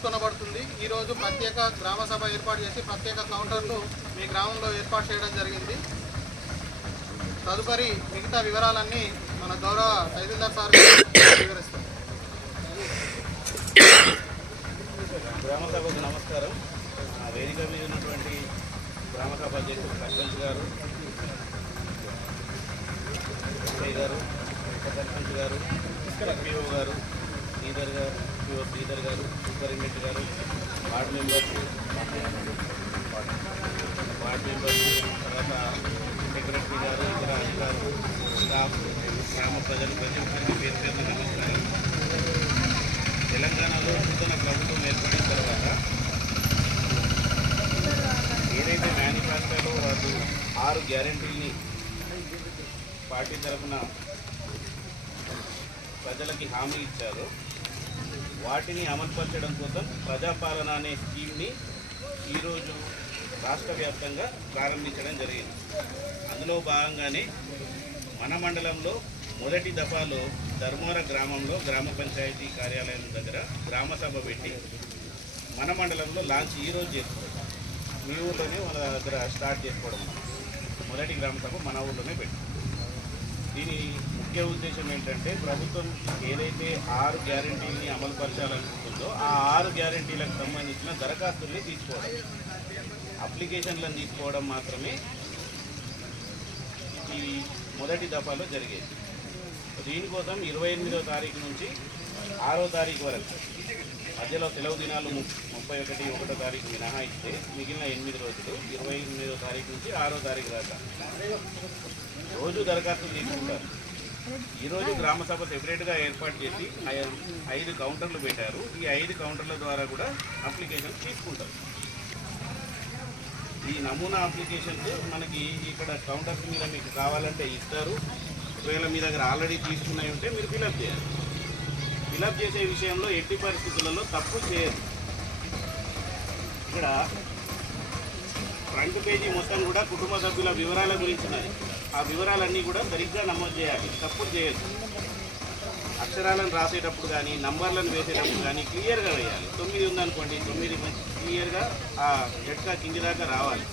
ఈరోజు ప్రత్యేక గ్రామ సభ ఏర్పాటు చేసి ప్రత్యేక కౌంటర్ను మీ గ్రామంలో ఏర్పాటు చేయడం జరిగింది. తదుపరి మిగతా వివరాలన్నీ మన గౌరవ తహసీల్దార్ సార్ వివరిస్తారు. గ్రామ సభకు నమస్కారం. వేదిక మీద ఉన్నటువంటి గ్రామ సభ అధ్యక్షుడు సర్పంచ్ గారు ఎస్ఐ గారు ఉప సర్పంచ్ గారు ఎస్పీఓ గారు శ్రీధర్ గారు PO Sridhar garu garu ward members ward members తర్వాత సెక్రటరీ గారు ఇతర అధికారులు స్టాఫ్ గ్రామ ప్రజలు ప్రతి ఒక్కరికి పేరు పేరు నమస్కారం తెలంగాణలో నూతన ప్రభుత్వం ఏర్పడిన తర్వాత ఏదైతే మేనిఫెస్టోలో వాళ్ళు ఆరు గ్యారంటీని పార్టీ తరఫున ప్రజలకి హామీ ఇచ్చారో వాటిని అమలుపరచడం కోసం ప్రజాపాలన అనే స్కీమ్ని ఈరోజు రాష్ట్ర వ్యాప్తంగా ప్రారంభించడం జరిగింది. అందులో భాగంగానే మన మండలంలో మొదటి దఫాలో ధర్మార గ్రామంలో గ్రామ పంచాయతీ కార్యాలయం దగ్గర గ్రామ సభ పెట్టి మన మండలంలో లాంచ్ ఈరోజు చేసుకోవడం. మీ ఊర్లోనే మన దగ్గర స్టార్ట్ చేసుకోవడం. మొదటి గ్రామ సభ మన ఊర్లోనే పెట్టి. దీని ముఖ్య ఉద్దేశం ఏంటంటే ప్రభుత్వం ఏదైతే ఆరు గ్యారంటీని అమలు పరచాలనుకుంటుందో ఆ ఆరు గ్యారంటీలకు సంబంధించిన దరఖాస్తుల్ని తీసుకోవడం. అప్లికేషన్లను తీసుకోవడం మాత్రమే ఈ మొదటి దఫాలో జరిగేది. దీనికోసం ఇరవై ఎనిమిదో తారీఖు నుంచి ఆరో తారీఖు వరకు మధ్యలో సెలవు దినాలు ముప్పై ఒకటి ఒకటో తారీఖు మినహాయిస్తే మిగిలిన ఎనిమిది రోజులు ఇరవై ఎనిమిదో తారీఖు నుంచి ఆరో తారీఖు దాకా రోజు దరఖాస్తులు తీసుకుంటారు. ఈరోజు గ్రామ సభ సెపరేట్గా ఏర్పాటు చేసి ఐదు కౌంటర్లు పెట్టారు. ఈ ఐదు కౌంటర్ల ద్వారా కూడా అప్లికేషన్ తీసుకుంటారు. ఈ నమూనా అప్లికేషన్స్ మనకి ఇక్కడ కౌంటర్స్ మీద మీకు కావాలంటే ఇస్తారు. ఒకవేళ మీ దగ్గర ఆల్రెడీ తీసుకున్నవి ఉంటే మీరు ఫిలప్ చేయాలి. ఫిలప్ చేసే విషయంలో ఎట్టి పరిస్థితులలో తప్పు చేయదు ఇక్కడ ఫ్రంట్ పేజీ మొత్తం కూడా కుటుంబ సభ్యుల వివరాల గురించి ఉన్నాయి. ఆ వివరాలన్నీ కూడా సరిగ్గా నమోదు చేయాలి. తప్పుడు చేయొద్దు. అక్షరాలను రాసేటప్పుడు కానీ నంబర్లను వేసేటప్పుడు కానీ క్లియర్గా వేయాలి. తొమ్మిది ఉందనుకోండి తొమ్మిది మంచి క్లియర్గా ఆ జట్కా కింది దాకా రావాలి.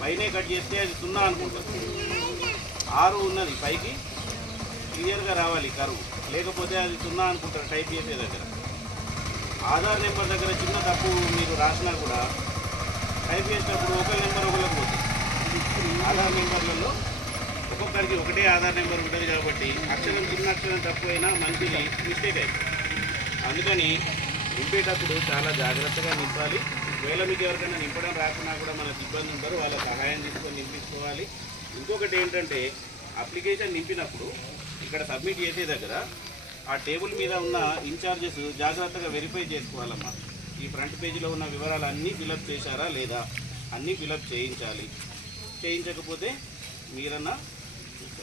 పైనే కట్ చేస్తే అది సున్నా అనుకుంటుంది ఆరు ఉన్నది పైకి క్లియర్గా రావాలి కరువు. లేకపోతే అది సున్నా అనుకుంటారు టైప్ చేసే దగ్గర. ఆధార్ నెంబర్ దగ్గర చిన్న తప్పు మీరు రాసినా కూడా టైప్ చేసేటప్పుడు ఒకరి నెంబర్ ఒకరికి పోతుంది. ఆధార్ నెంబర్లలో ఒక్కొక్కరికి ఒకటే ఆధార్ నెంబర్ ఉంటుంది కాబట్టి అక్షరం చిన్న అక్షరం తప్పు అయినా మంచిది. మిస్టేక్ అవుతుంది అందుకని నింపేటప్పుడు చాలా జాగ్రత్తగా నింపాలి. ఒకవేళ మీకు ఎవరికైనా నింపడం రాకున్నా కూడా మనకు ఇబ్బంది ఉంటారు వాళ్ళ సహాయం తీసుకొని నింపించుకోవాలి. ఇంకొకటి ఏంటంటే అప్లికేషన్ నింపినప్పుడు ఇక్కడ సబ్మిట్ చేసే దగ్గర ఆ టేబుల్ మీద ఉన్న ఇన్ఛార్జెస్ జాగ్రత్తగా వెరిఫై చేసుకోవాలమ్మా. ఈ ఫ్రంట్ పేజీలో ఉన్న వివరాలు అన్నీ ఫిలప్ చేశారా లేదా అన్నీ ఫిలప్ చేయించాలి. చేయించకపోతే మీరన్నా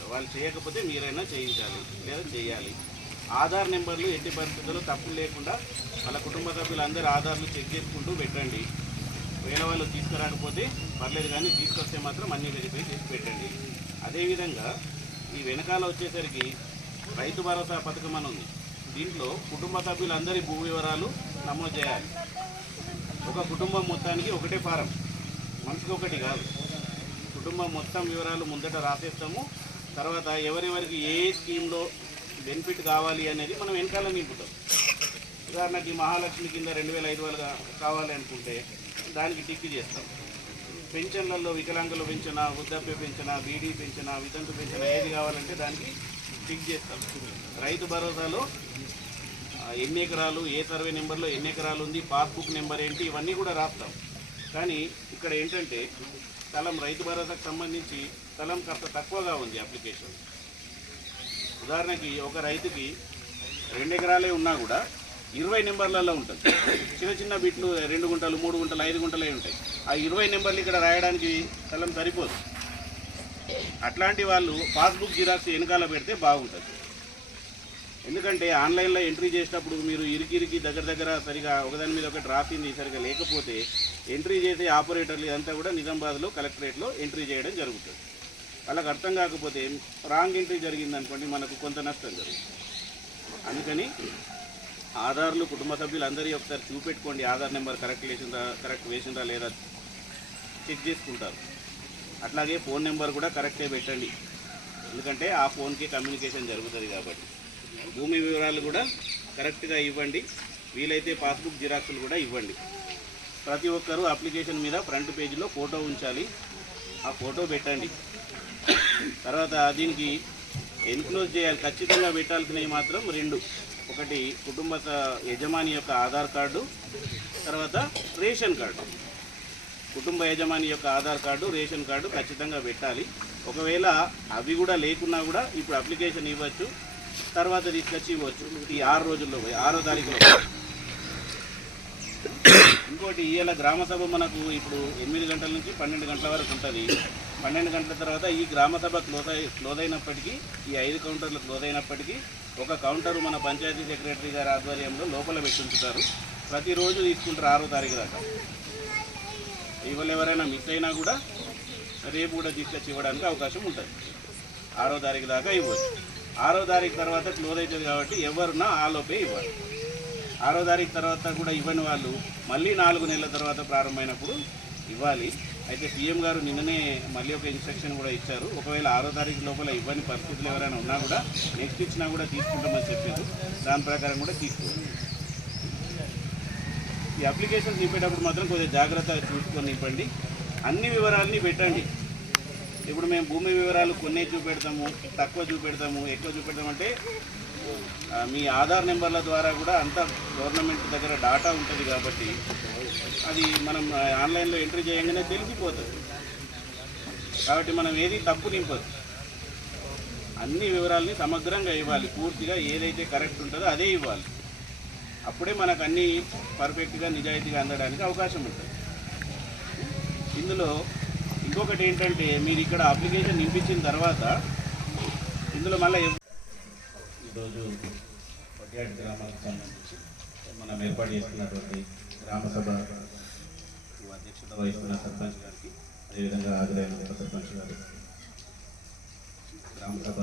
వాళ్ళు చేయకపోతే మీరైనా చేయించాలి లేదా చేయాలి. ఆధార్ నెంబర్లు ఎట్టి పరిస్థితుల్లో తప్పులు లేకుండా వాళ్ళ కుటుంబ సభ్యులందరూ ఆధార్లు చెక్ చేసుకుంటూ పెట్టండి. వేరే వాళ్ళు తీసుకురాకపోతే పర్లేదు కానీ తీసుకొస్తే మాత్రం అన్ని వెరిఫై చేసి పెట్టండి. అదేవిధంగా ఈ వెనకాల వచ్చేసరికి రైతు భరోసా పథకం అని ఉంది. దీంట్లో కుటుంబ సభ్యులందరి భూ వివరాలు నమోదు చేయాలి. ఒక కుటుంబం మొత్తానికి ఒకటే ఫారం. మనిషికి ఒకటి కాదు. కుటుంబం మొత్తం వివరాలు ముందట రాసేస్తాము. తర్వాత ఎవరెవరికి ఏ స్కీమ్లో బెనిఫిట్ కావాలి అనేది మనం వెనకాల నింపుతాం. ఉదాహరణకి మహాలక్ష్మి కింద రెండు వేల ఐదు వేలుగా కావాలి అనుకుంటే దానికి టిక్ చేస్తాం. పెన్షన్లలో వికలాంగుల పెంచిన వృద్ధాప్య పెంచిన బీడీ పెంచిన వితంతు పెంచిన ఏది కావాలంటే దానికి టిక్ చేస్తాం. రైతు భరోసాలో ఎన్ని ఎకరాలు ఏ సర్వే నెంబర్లో ఎన్ని ఎకరాలు ఉంది పాస్బుక్ నెంబర్ ఏంటి ఇవన్నీ కూడా రాస్తాం. కానీ ఇక్కడ ఏంటంటే స్థలం రైతు భరోసాకు సంబంధించి స్థలం కాస్త తక్కువగా ఉంది అప్లికేషన్ ఉదాహరణకి ఒక రైతుకి రెండు ఎకరాలే ఉన్నా కూడా ఇరవై నెంబర్లలో ఉంటుంది. చిన్న చిన్న బిట్లు రెండు గుంటలు మూడు గుంటలు ఐదు గుంటలే ఉంటాయి. ఆ ఇరవై నెంబర్లు ఇక్కడ రాయడానికి స్థలం సరిపోదు. అట్లాంటి వాళ్ళు పాస్బుక్ జిరాక్స్ వెనకాల పెడితే బాగుంటుంది. ఎందుకంటే ఆన్లైన్లో ఎంట్రీ చేసేటప్పుడు మీరు ఇరికిరికి దగ్గర దగ్గర సరిగా ఒకదాని మీద ఒకటి రాసింది సరిగా లేకపోతే ఎంట్రీ చేసే ఆపరేటర్లు ఇదంతా కూడా నిజామాబాద్లో కలెక్టరేట్లో ఎంట్రీ చేయడం జరుగుతుంది. వాళ్ళకి అర్థం కాకపోతే రాంగ్ ఎంట్రీ జరిగింది అనుకోండి మనకు కొంత నష్టం జరుగుతుంది. అందుకని ఆధార్లు కుటుంబ సభ్యులు అందరి ఒకసారి చూపెట్టుకోండి ఆధార్ నెంబర్ కరెక్ట్ వేసిందా కరెక్ట్ వేసిందా లేదా చెక్ చేసుకుంటారు. అట్లాగే ఫోన్ నెంబర్ కూడా కరెక్టే పెట్టండి. ఎందుకంటే ఆ ఫోన్కి కమ్యూనికేషన్ జరుగుతుంది కాబట్టి. భూమి వివరాలు కూడా కరెక్ట్గా ఇవ్వండి. వీలైతే పాస్బుక్ జిరాక్స్లు కూడా ఇవ్వండి. ప్రతి ఒక్కరూ అప్లికేషన్ మీద ఫ్రంట్ పేజీలో ఫోటో ఉంచాలి. ఆ ఫోటో పెట్టండి. తర్వాత దీనికి ఎన్క్లోజ్ చేయాలి. ఖచ్చితంగా పెట్టాల్సినవి మాత్రం రెండు. ఒకటి కుటుంబ యజమాని యొక్క ఆధార్ కార్డు తర్వాత రేషన్ కార్డు. కుటుంబ యజమాని యొక్క ఆధార్ కార్డు రేషన్ కార్డు ఖచ్చితంగా పెట్టాలి. ఒకవేళ అవి కూడా లేకున్నా కూడా ఇప్పుడు అప్లికేషన్ ఇవ్వచ్చు. తర్వాత తీసుకొచ్చి ఇవ్వచ్చు ఈ ఆరు రోజుల్లో పోయి ఆరో తారీఖులో ఇంకోటి ఇవాళ గ్రామ సభ మనకు ఇప్పుడు ఎనిమిది గంటల నుంచి పన్నెండు గంటల వరకు ఉంటుంది. పన్నెండు గంటల తర్వాత ఈ గ్రామ సభ క్లోజ్ అయి క్లోజ్ అయినప్పటికీ ఈ ఐదు కౌంటర్లు క్లోజ్ అయినప్పటికీ ఒక కౌంటర్ మన పంచాయతీ సెక్రటరీ గారి ఆధ్వర్యంలో లోపల పెట్టి ఉంచుతారు. ప్రతిరోజు తీసుకుంటారు ఆరో తారీఖు దాకా. ఇవాళ ఎవరైనా మిస్ అయినా కూడా రేపు కూడా తీసుకొచ్చి ఇవ్వడానికి అవకాశం ఉంటుంది. ఆరో తారీఖు దాకా ఇవ్వచ్చు. ఆరో తారీఖు తర్వాత క్లోజ్ అవుతుంది కాబట్టి ఎవరున్నా ఆ లోపే ఇవ్వాలి. ఆరో తారీఖు తర్వాత కూడా ఇవ్వని వాళ్ళు మళ్ళీ నాలుగు నెలల తర్వాత ప్రారంభమైనప్పుడు ఇవ్వాలి. అయితే సీఎం గారు నిన్ననే మళ్ళీ ఒక ఇన్స్ట్రక్షన్ కూడా ఇచ్చారు. ఒకవేళ ఆరో తారీఖు లోపల ఇవ్వని పరిస్థితులు ఎవరైనా ఉన్నా కూడా నెక్స్ట్ ఇచ్చినా కూడా తీసుకుంటామని చెప్పారు. దాని ప్రకారం కూడా తీసుకోవాలి. ఈ అప్లికేషన్ నింపేటప్పుడు మాత్రం కొద్దిగా జాగ్రత్తగా చూసుకొని నింపండి అన్ని వివరాలని పెట్టండి. ఇప్పుడు మేము భూమి వివరాలు కొన్ని చూపెడతాము తక్కువ చూపెడతాము ఎక్కువ చూపెడతామంటే అంటే మీ ఆధార్ నెంబర్ల ద్వారా కూడా అంతా గవర్నమెంట్ దగ్గర డాటా ఉంటుంది కాబట్టి అది మనం ఆన్లైన్లో ఎంట్రీ చేయగానే తెలిసిపోతుంది. కాబట్టి మనం ఏది తప్పు నింపదు. అన్ని వివరాలని సమగ్రంగా ఇవ్వాలి. పూర్తిగా ఏదైతే కరెక్ట్ ఉంటుందో అదే ఇవ్వాలి. అప్పుడే మనకు అన్నీ పర్ఫెక్ట్గా నిజాయితీగా అందడానికి అవకాశం ఉంటుంది. ఇందులో ఇంకొకటి ఏంటంటే మీరు ఇక్కడ అప్లికేషన్ నింపించిన తర్వాత ఇందులో మళ్ళీ ఈరోజు పట్యాటి గ్రామాలకు సంబంధించి మనం ఏర్పాటు చేసుకున్నటువంటి గ్రామసభ అధ్యక్షత వహిస్తున్న సర్పంచ్ గారికి అదేవిధంగా హాజరైన ఉప సర్పంచ్ గారు గ్రామసభ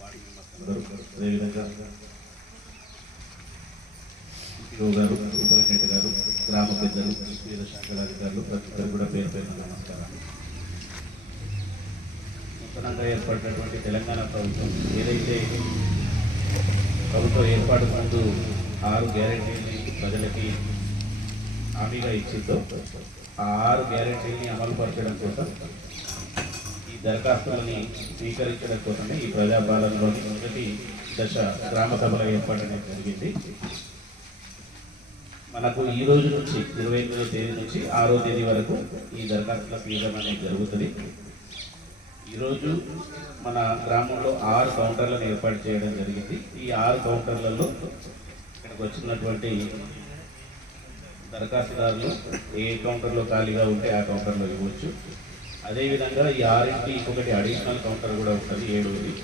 వార్డు మెంబర్స్ అందరూ అదేవిధంగా గారు సూపరింటెండెంట్ గారు గ్రామ పెద్దలు వివిధ శాఖల అధికారులు ప్రతి ఒక్కరు కూడా పేరు పేరు నమస్కారం. నూతనంగా ఏర్పడినటువంటి తెలంగాణ ప్రభుత్వం ఏదైతే ప్రభుత్వం ఏర్పాటు ముందు ఆరు గ్యారెంటీని ప్రజలకి హామీగా ఇచ్చిందో ఆ ఆరు గ్యారెంటీని అమలుపరచడం కోసం ఈ దరఖాస్తులని స్వీకరించడం కోసమే ఈ ప్రజాపాలనలోని మొదటి దశ గ్రామ సభల ఏర్పాటు అనేది జరిగింది. మనకు ఈ రోజు నుంచి ఇరవై ఎనిమిదో తేదీ నుంచి ఆరో తేదీ వరకు ఈ దరఖాస్తుల స్వీకరణ అనేది జరుగుతుంది. ఈరోజు మన గ్రామంలో ఆరు కౌంటర్లను ఏర్పాటు చేయడం జరిగింది. ఈ ఆరు కౌంటర్లలో ఇక్కడికి వచ్చినటువంటి దరఖాస్తుదారులు ఏ కౌంటర్లో ఖాళీగా ఉంటే ఆ కౌంటర్లో ఇవ్వచ్చు. అదేవిధంగా ఈ ఆరింటి ఇంకొకటి అడిషనల్ కౌంటర్ కూడా ఉంటుంది ఏడుది.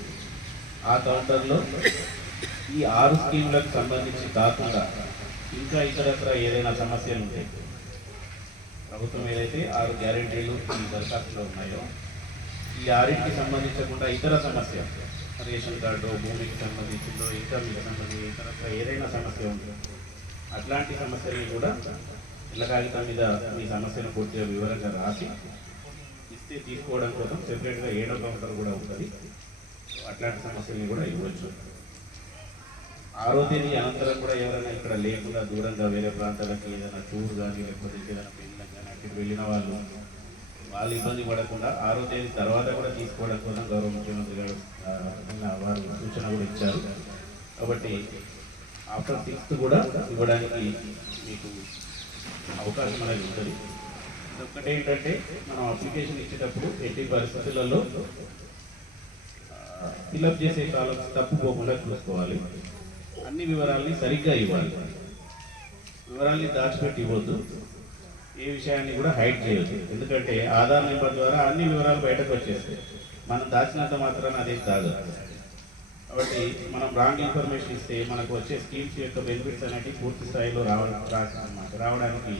ఆ కౌంటర్లో ఈ ఆరు స్కీమ్లకు సంబంధించి కాకుండా ఇంకా ఇతరత్ర ఏదైనా సమస్యలు ఉంటాయి ప్రభుత్వం ఏదైతే ఆరు గ్యారెంటీలు ఈ దరఖాస్తులో ఉన్నాయో ఈ ఆరింటికి సంబంధించకుండా ఇతర సమస్య రేషన్ కార్డు భూమికి సంబంధించిందో ఇన్కమ్కి సంబంధించి ఇతరత్ర ఏదైనా సమస్య ఉంటుందో అట్లాంటి సమస్యల్ని కూడా ఇళ్ళ కాగితం మీద మీ సమస్యను పూర్తిగా వివరంగా రాసి ఇస్తే తీసుకోవడం కోసం సెపరేట్గా ఏడో కౌంటర్ కూడా ఉంటుంది. అట్లాంటి సమస్యల్ని కూడా ఇవ్వచ్చు. ఆరో తేదీ అనంతరం కూడా ఎవరైనా ఇక్కడ లేకుండా దూరంగా వేరే ప్రాంతాలకి ఏదైనా టూర్ కానీ లేకపోతే ఏదైనా పెళ్ళిళ్ళకి కానీ అక్కడికి వెళ్ళిన వాళ్ళు వాళ్ళు ఇబ్బంది పడకుండా ఆరో తేదీ తర్వాత కూడా తీసుకోవడం కోసం గౌరవ ముఖ్యమంత్రి గారు వారు సూచన కూడా ఇచ్చారు. కాబట్టి ఆఫ్టర్ సిక్స్త్ కూడా ఇవ్వడానికి మీకు అవకాశం అనేది ఉంటుంది. ఒక్కటే ఏంటంటే మనం అప్లికేషన్ ఇచ్చేటప్పుడు ఎట్టి పరిస్థితులలో ఫిల్అప్ చేసే కాలం తప్పుకోకుండా చూసుకోవాలి. అన్ని వివరాల్ని సరిగ్గా ఇవ్వాలి. వివరాల్ని దాచిపెట్టి ఇవ్వద్దు. ఏ విషయాన్ని కూడా హైడ్ చేయొద్దు. ఎందుకంటే ఆధార్ నెంబర్ ద్వారా అన్ని వివరాలు బయటకు వచ్చేస్తాయి. మనం దాచినంత మాత్రాన అది కాదు. కాబట్టి మనం రాంగ్ ఇన్ఫర్మేషన్ ఇస్తే మనకు వచ్చే స్కీమ్స్ యొక్క బెనిఫిట్స్ అనేవి పూర్తి స్థాయిలో రావడం రావడానికి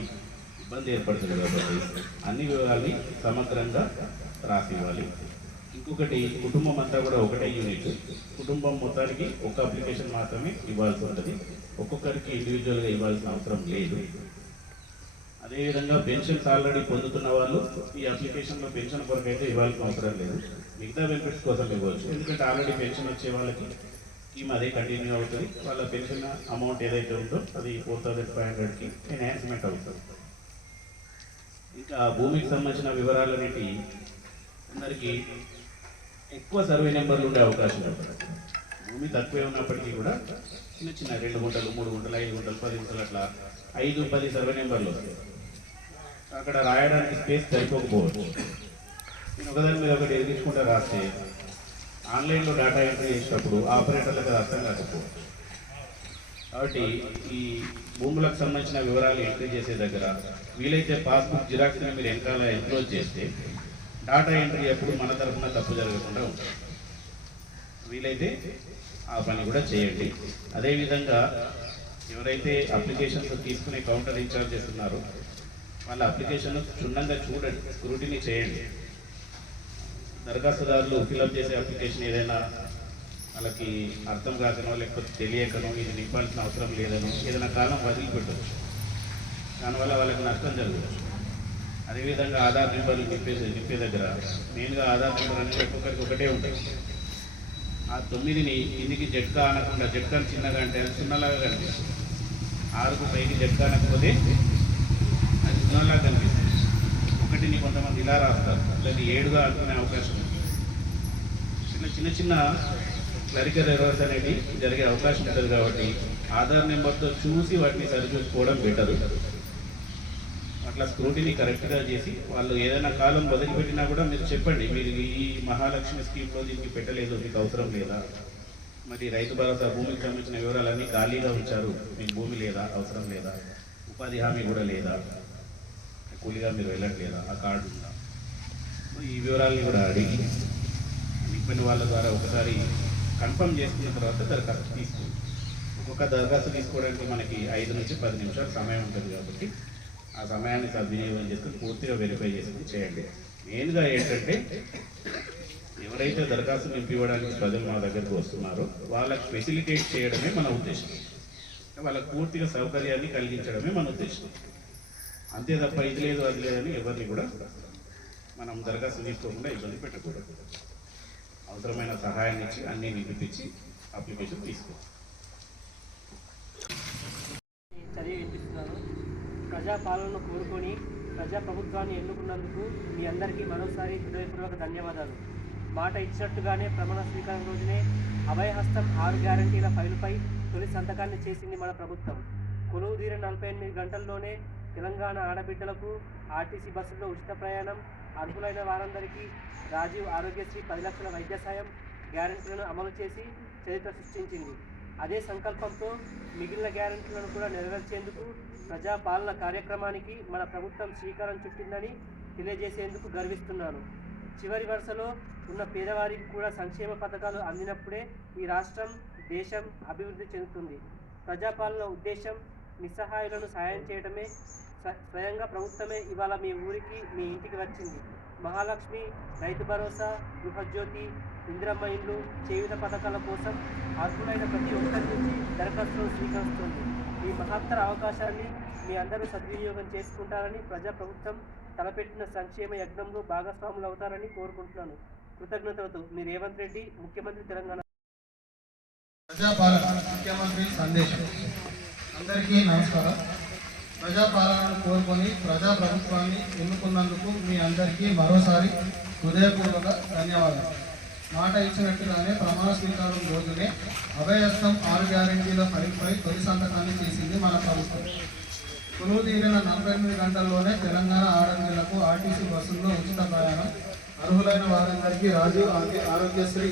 ఇబ్బంది ఏర్పడుతుంది కాబట్టి అన్ని వివరాల్ని సమగ్రంగా రాసి ఇవ్వాలి. ఇంకొకటి కుటుంబం అంతా కూడా ఒకటే యూనిట్ కుటుంబం మొత్తానికి ఒక అప్లికేషన్ మాత్రమే ఇవ్వాల్సి ఉంటుంది. ఒక్కొక్కరికి ఇండివిజువల్గా ఇవ్వాల్సిన అవసరం లేదు. అదేవిధంగా పెన్షన్స్ ఆల్రెడీ పొందుతున్న వాళ్ళు ఈ అప్లికేషన్లో పెన్షన్ కొరకు అయితే ఇవ్వాల్సిన అవసరం లేదు. మిగతా బెనిఫిట్స్ కోసం ఇవ్వచ్చు. ఎందుకంటే ఆల్రెడీ పెన్షన్ వచ్చే వాళ్ళకి స్కీమ్ అదే కంటిన్యూ అవుతుంది. వాళ్ళ పెన్షన్ అమౌంట్ ఏదైతే ఉందో అది ఫోర్ థౌజండ్ ఫైవ్ హండ్రెడ్కి ఎన్హాన్స్మెంట్ అవుతుంది. ఇంకా భూమికి సంబంధించిన వివరాలన్నిటి అందరికీ ఎక్కువ సర్వే నెంబర్లు ఉండే అవకాశం ఉంటుంది భూమి తక్కువే ఉన్నప్పటికీ కూడా చిన్న చిన్న రెండు గుంటలు మూడు గుంటలు ఐదు గుంటలు పది గుంటలు అట్లా ఐదు పది సర్వే నెంబర్లు అక్కడ రాయడానికి స్పేస్ సరిపోకపోవచ్చు. నేను ఒకదాని మీద ఒకటి ఎదిగించుకుంటా రాస్తే ఆన్లైన్లో డేటా ఎంట్రీ చేసినప్పుడు ఆపరేటర్లకు అర్థం కాకపోవచ్చు. కాబట్టి ఈ భూములకు సంబంధించిన వివరాలు ఎంట్రీ చేసే దగ్గర వీలైతే పాస్బుక్ జిరాక్స్ని మీరు ఎంట్రాల ఎన్క్లోజ్ చేస్తే డాటా ఎంట్రీ ఎప్పుడు మన తరఫున తప్పు జరగకుండా ఉంటుంది. వీలైతే ఆ పని కూడా చేయండి. అదేవిధంగా ఎవరైతే అప్లికేషన్స్ తీసుకునే కౌంటర్ ఇన్ఛార్జెస్ ఉన్నారో వాళ్ళ అప్లికేషన్ క్షుణ్ణంగా చూడండి స్క్రూటిని చేయండి. దరఖాస్తుదారులు ఫిలప్ చేసే అప్లికేషన్ ఏదైనా వాళ్ళకి అర్థం కాకనో లేకపోతే తెలియకనో ఇది నింపాల్సిన అవసరం లేదనో ఏదైనా కాలం వదిలిపెట్టవచ్చు దానివల్ల వాళ్ళకి నష్టం జరగవచ్చు. అదేవిధంగా ఆధార్ నెంబర్లు చెప్పేసి చెప్పే దగ్గర మెయిన్గా ఆధార్ నెంబర్ అనేది ఒక్కొక్కరికి ఒకటే ఉంటుంది. ఆ తొమ్మిదిని కిందికి జట్కా అనకుండా జట్కాని చిన్నగా అంటే అది సున్నలాగా కనిపిస్తుంది. ఆరుకు పైకి జట్కా అనకపోతే అది సున్నలాగా కనిపిస్తుంది. ఒకటిని కొంతమంది ఇలా రాస్తారు. లేదా ఏడుగా అనుకునే అవకాశం ఉంది. చిన్న చిన్న చిన్న క్లరికల్ ఎర్రర్స్ అనేవి జరిగే అవకాశం ఉంటుంది కాబట్టి ఆధార్ నెంబర్తో చూసి వాటిని సరిచూసుకోవడం బెటర్. అట్లా స్క్రూటిని కరెక్ట్గా చేసి వాళ్ళు ఏదైనా కాలం వదిలిపెట్టినా కూడా మీరు చెప్పండి మీరు ఈ మహాలక్ష్మి స్కీమ్లో దీనికి పెట్టలేదు మీకు అవసరం లేదా? మరి రైతు భరోసా భూమికి సంబంధించిన వివరాలన్నీ ఖాళీగా ఉంచారు మీకు భూమి లేదా అవసరం లేదా? ఉపాధి హామీ కూడా లేదా? కూలిగా మీరు వెళ్ళట్లేదా? ఆ కార్డు ఉందా? ఈ వివరాలని కూడా అడిగి నింపిన వాళ్ళ ద్వారా ఒకసారి కన్ఫర్మ్ చేసుకున్న తర్వాత దరఖాస్తు తీసుకోండి. ఒక్కొక్క దరఖాస్తు తీసుకోవడానికి మనకి ఐదు నుంచి పది నిమిషాలు సమయం ఉంటుంది కాబట్టి ఆ సమయాన్ని సద్వినియోగం చేసుకుని పూర్తిగా వెరిఫై చేసుకుని చేయండి. మెయిన్గా ఏంటంటే ఎవరైతే దరఖాస్తు నింపివ్వడానికి ప్రజలు మా దగ్గరకు వస్తున్నారో వాళ్ళకి ఫెసిలిటేట్ చేయడమే మన ఉద్దేశం. వాళ్ళకి పూర్తిగా సౌకర్యాన్ని కలిగించడమే మన ఉద్దేశం. అంతే తప్ప ఇది లేదు అది లేదని ఎవరిని కూడా మనం దరఖాస్తు తీసుకోకుండా ఇబ్బంది పెట్టకూడదు. అవసరమైన సహాయాన్ని ఇచ్చి అన్నీ నిరూపించి అప్లికేషన్ తీసుకోవాలి. ప్రజాపాలనను కోరుకొని ప్రజా ప్రభుత్వాన్ని ఎన్నుకున్నందుకు మీ అందరికీ మరోసారి హృదయపూర్వక ధన్యవాదాలు. మాట ఇచ్చినట్టుగానే ప్రమాణ స్వీకారం రోజునే అభయహస్తం ఆరు గ్యారంటీల ఫైలుపై తొలి సంతకాన్ని చేసింది మన ప్రభుత్వం. కొలువు తీరిన నలభై ఎనిమిది గంటల్లోనే తెలంగాణ ఆడబిడ్డలకు ఆర్టీసీ బస్సుల్లో ఉచిత ప్రయాణం అర్హులైన వారందరికీ రాజీవ్ ఆరోగ్యశ్రీ పది లక్షల వైద్య సాయం గ్యారంటీలను అమలు చేసి చరిత్ర సృష్టించింది. అదే సంకల్పంతో మిగిలిన గ్యారంటీలను కూడా నెరవేర్చేందుకు ప్రజాపాలన కార్యక్రమానికి మన ప్రభుత్వం శ్రీకారం చుట్టిందని తెలియజేసేందుకు గర్విస్తున్నాను. చివరి వరుసలో ఉన్న పేదవారికి కూడా సంక్షేమ పథకాలు అందినప్పుడే ఈ రాష్ట్రం దేశం అభివృద్ధి చెందుతుంది. ప్రజాపాలన ఉద్దేశం నిస్సహాయులను సాయం చేయడమే స్వ- స్వయంగా ప్రభుత్వమే ఇవాళ మీ ఊరికి మీ ఇంటికి వచ్చింది. మహాలక్ష్మి రైతు భరోసా గృహజ్యోతి ఇందిరమ్మ ఇండ్లు చేయుత పథకాల కోసం అర్హులైన ప్రతి ఒక్కరి నుంచి దరఖాస్తులు స్వీకరిస్తుంది. ఈ మహత్తర అవకాశాన్ని మీ అందరూ సద్వినియోగం చేసుకుంటారని ప్రజా ప్రభుత్వం తలపెట్టిన సంక్షేమ యజ్ఞంలో భాగస్వాములు అవుతారని కోరుకుంటున్నాను. కృతజ్ఞతలతో మీ రేవంత్ రెడ్డి ముఖ్యమంత్రి తెలంగాణ. ప్రజాపాలన ముఖ్యమంత్రి సందేశం. అందరికీ నమస్కారం. ప్రజాపాలనను కోరుకొని ప్రజా ప్రభుత్వాన్ని ఎన్నుకున్నందుకు మీ అందరికీ మరోసారి హృదయపూర్వక ధన్యవాదాలు. మాట ఇచ్చినట్టుగానే ప్రమాణ స్వీకారం రోజునే అభయస్థం ఆరు గ్యారెంటీల ఫైల్పై తొలి సంతకాన్ని చేసింది మన ప్రభుత్వం. కొలువు తీరిన నలభై ఎనిమిది గంటల్లోనే తెలంగాణ ఆరోగ్యులకు ఆర్టీసీ బస్సుల్లో ఉచిత ప్రయాణం. అర్హులైన వారందరికీ రాజీవ్ గాంధీ ఆరోగ్యశ్రీ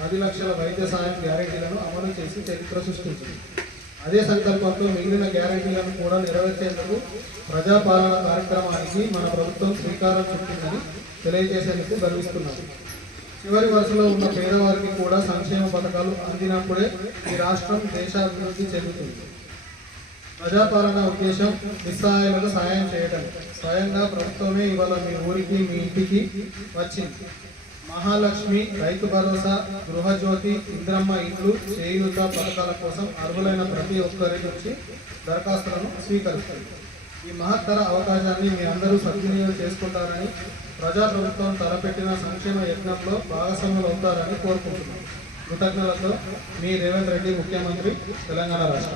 పది లక్షల వైద్య సాయం గ్యారెంటీలను అమలు చేసి చరిత్ర సృష్టించింది. అదే సంకల్పంతో మిగిలిన గ్యారెంటీలను కూడా నెరవేర్చేందుకు ప్రజాపాలన కార్యక్రమానికి మన ప్రభుత్వం శ్రీకారం చుట్టిందని తెలియజేసేందుకు గర్విస్తున్నాను చివరి వరుసలో ఉన్న పేదవారికి కూడా సంక్షేమ పథకాలు అందినప్పుడే ఈ రాష్ట్రం దేశాభివృద్ధి చెందుతుంది. ప్రజాపాలన ఉద్దేశం నిస్సహాయాలకు సహాయం చేయడం స్వయంగా ప్రభుత్వమే ఇవాళ మీ ఊరికి మీ ఇంటికి వచ్చింది. మహాలక్ష్మి రైతు భరోసా గృహజ్యోతి ఇంద్రమ్మ ఇండ్లు చేయూత పథకాల కోసం అర్హులైన ప్రతి ఒక్కరి నుంచి దరఖాస్తులను స్వీకరిస్తారు ఈ మహత్తర అవకాశాన్ని మీ అందరూ సద్వినియోగం చేసుకుంటారని ప్రజాప్రభుత్వం తలపెట్టిన సంక్షేమ యజ్ఞంలో భాగస్వాములు అవుతారని కోరుకుంటున్నాను కృతజ్ఞతలతో మీ రేవంత్ రెడ్డి ముఖ్యమంత్రి తెలంగాణ రాష్ట్రం.